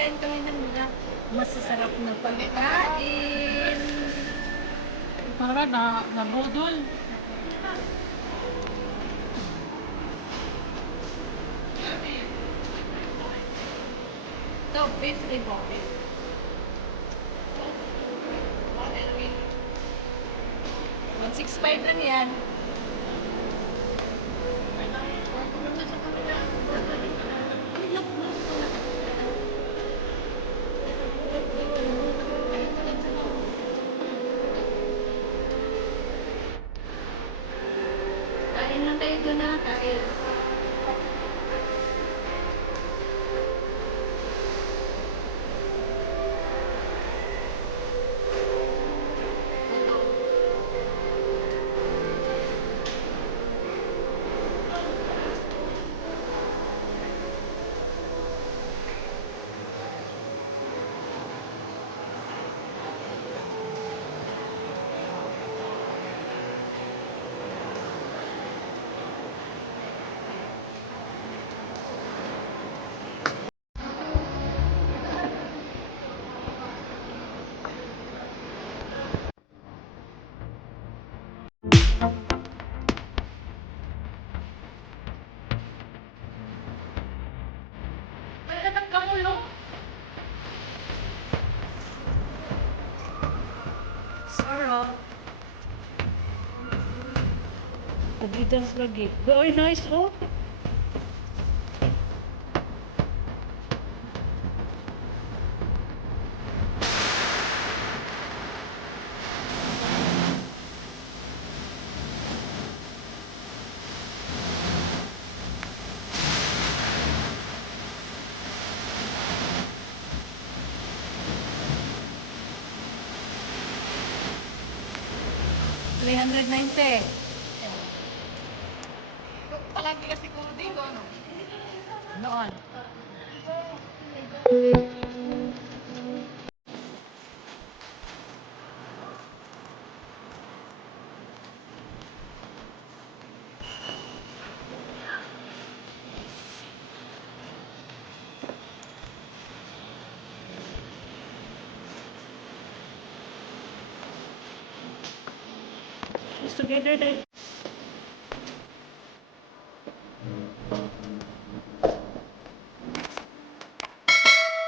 Kain kami ng mga masasarap na pagkain. Para nabudol. Ito, beef libo. 165 lang yan. Kain na tayo doon na, kain. Wala nang kamulong. Sarap. Adidas lagi. Ay, nice oh. $390. Palagi kasi ko dito, ano? Noon. It's together then.